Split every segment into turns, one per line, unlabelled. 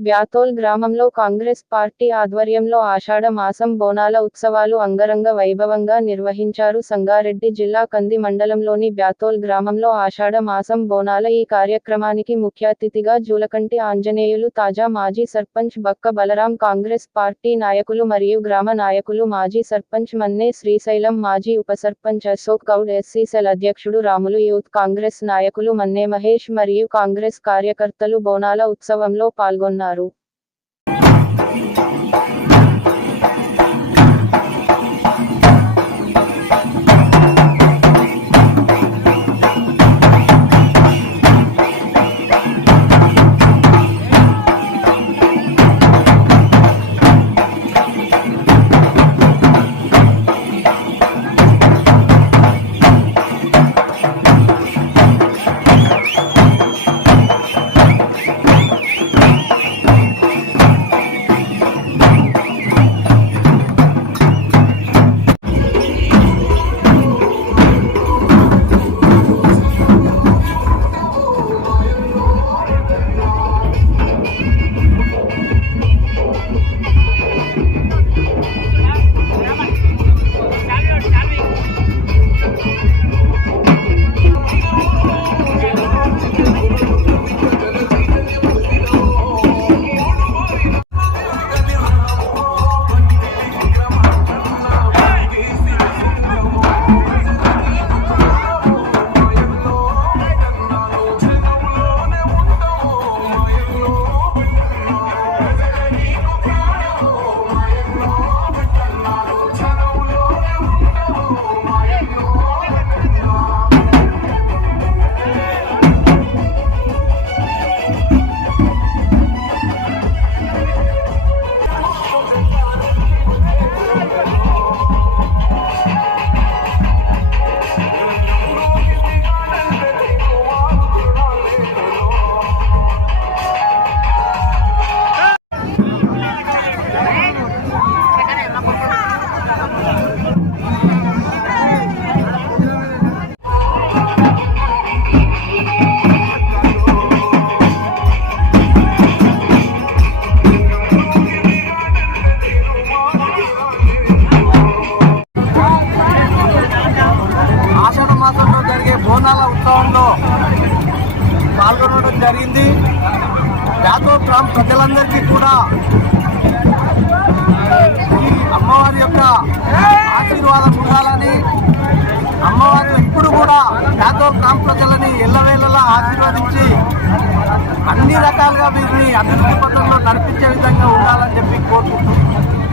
బ్యాతోల్ గ్రామంలో కాంగ్రెస్ పార్టీ ఆధ్వర్యంలో ఆషాఢ మాసం బోనాల ఉత్సవాలు అంగరంగ వైభవంగా నిర్వహించారు సంగారెడ్డి జిల్లా కంది మండలంలోని బ్యాతోల్ గ్రామంలో ఆషాఢ మాసం బోనాల ఈ కార్యక్రమానికి ముఖ్య అతిథిగా జూలకంటి ఆంజనేయులు తాజా మాజీ సర్పంచ్ బక్క బలరాం కాంగ్రెస్ పార్టీ నాయకులు మరియు గ్రామ నాయకులు మాజీ సర్పంచ్ మన్నే శ్రీశైలం మాజీ ఉప సర్పంచ్ అశోక్ గౌడ్ ఎస్సీ సెల్ అధ్యక్షుడు రాములు యూత్ కాంగ్రెస్ నాయకులు మన్నే మహేష్ మరియు కాంగ్రెస్ కార్యకర్తలు బోనాల ఉత్సవంలో పాల్గొన్నారు.
ఆషాఢ బోనాల ఉత్సవంలో పాల్గొనడం జరిగింది. యాతో గ్రామ ప్రజలందరికీ కూడా ఈ అమ్మవారి యొక్క ఆశీర్వాదం ఉండాలని అమ్మవారు ఎప్పుడు కూడా యాతో గ్రామ ప్రజలని ఎల్లవేళలా ఆశీర్వదించి అన్ని రకాలుగా వీరిని అభివృద్ధి పథంలో నడిపించే విధంగా ఉండాలని చెప్పి కోరుకుంటున్నాను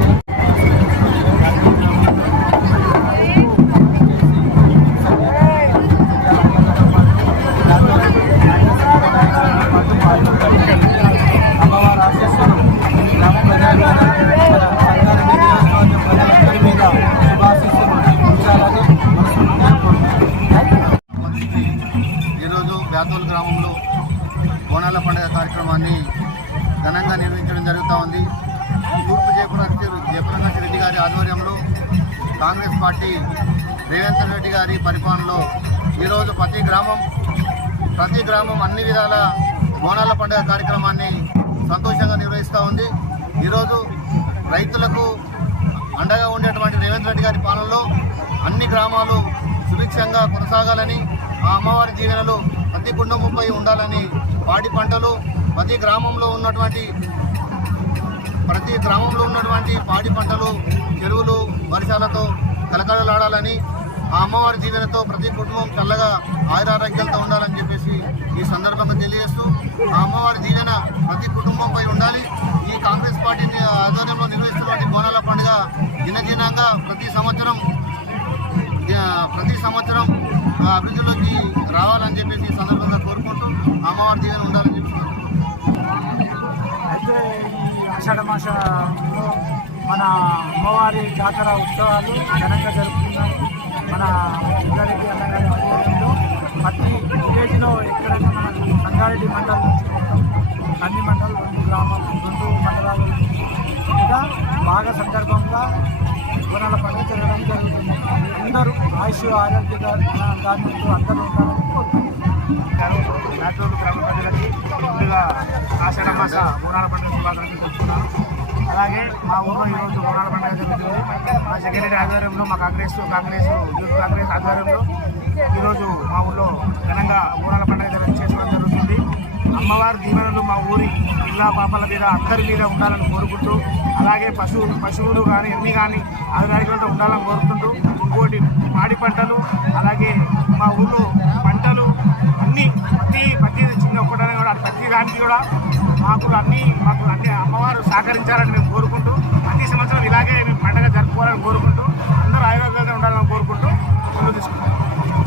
గారి ఆధ్వర్యంలో కాంగ్రెస్ పార్టీ రేవంత్ రెడ్డి గారి పరిపాలనలో ఈరోజు ప్రతి గ్రామం ప్రతి గ్రామం అన్ని విధాల బోనాల పండుగ కార్యక్రమాన్ని సంతోషంగా నిర్వహిస్తూ ఉంది. ఈరోజు రైతులకు అండగా ఉండేటువంటి రేవంత్ రెడ్డి గారి పాలనలో అన్ని గ్రామాలు సుభిక్షంగా కొనసాగాలని ఆ అమ్మవారి దీవెనలు ప్రతి కుటుంబంపై ఉండాలని పాడి పంటలు ప్రతి గ్రామంలో ఉన్నటువంటి ప్రతి గ్రామంలో ఉన్నటువంటి పాడి పంటలు చెరువులు వర్షాలతో కలకలలాడాలని ఆ అమ్మవారి దీవెనతో ప్రతి కుటుంబం చల్లగా ఆయురారోగ్యాలతో ఉండాలని చెప్పేసి ఈ సందర్భంగా తెలియజేస్తూ ఆ అమ్మవారి దీవెన ప్రతి కుటుంబంపై ఉండాలి. ఈ కాంగ్రెస్ పార్టీ ఆధ్వర్యంలో నిర్వహిస్తున్నటువంటి బోనాల పండుగ దినదినంగా ప్రతి సంవత్సరం ప్రతి సంవత్సరం అభివృద్ధిలోకి రావాలని చెప్పేసి ఈ సందర్భంగా కోరుకుంటూ అమ్మవారి దీవెన ఉండాలని
ఆషాఢ మాసంలో మన అమ్మవారి జాతర ఉత్సవాలు ఘనంగా జరుపుకున్నారు మన సంగారెడ్డి అన్నగారి ఆధ్వర్యంలో ప్రతి విలేజ్లో ఎక్కడైనా మన సంగారెడ్డి మండలం నుంచి మొత్తం అన్ని మండలం రెండు గ్రామాలు రెండు మండలాలు ఇంకా బాగా సందర్భంగా బోనాల పండుగ జరగడం జరుగుతుంది. అందరూ ఆయుష్ ఆరోగ్య దాని అందరూ ఉండాలని కోరుతున్నాం
గారు గ్రామ ప్రజలకి ముందుగా ఆషాఢ మాస బోనాల పండుగ శుభాకాంక్షలు తెలుపుతున్నాను అలాగే మా ఊర్లో ఈరోజు బోనాల పండుగ జరుగుతుంది మా సెక్రటరీ ఆధ్వర్యంలో మా కాంగ్రెస్ కాంగ్రెస్ యూత్ కాంగ్రెస్ ఆధ్వర్యంలో ఈరోజు మా ఊర్లో ఘనంగా మూనాల పండుగ చేసుకోవడం జరుగుతుంది అమ్మవారి దీవెనలు మా ఊరి ఇళ్ళ పాపల మీద అందరి మీద ఉండాలని కోరుకుంటూ అలాగే పశువు పశువులు కానీ ఎన్ని కానీ ఆధారికలతో ఉండాలని కోరుకుంటూ ఇంకోటి మాడి పంటలు అలాగే మా ఊళ్ళో అన్ని ప్రతి ప్రతి చిన్న ఒక్కటనే కూడా ప్రతి దానికి కూడా మాకు అన్ని మాకు అన్ని అమ్మవారు సహకరించాలని మేము కోరుకుంటూ ప్రతి సంవత్సరం ఇలాగే మేము పండగ జరుపుకోవాలని కోరుకుంటూ అందరూ ఆయుర్వేదంగా ఉండాలని కోరుకుంటూ ముందు తీసుకుంటాం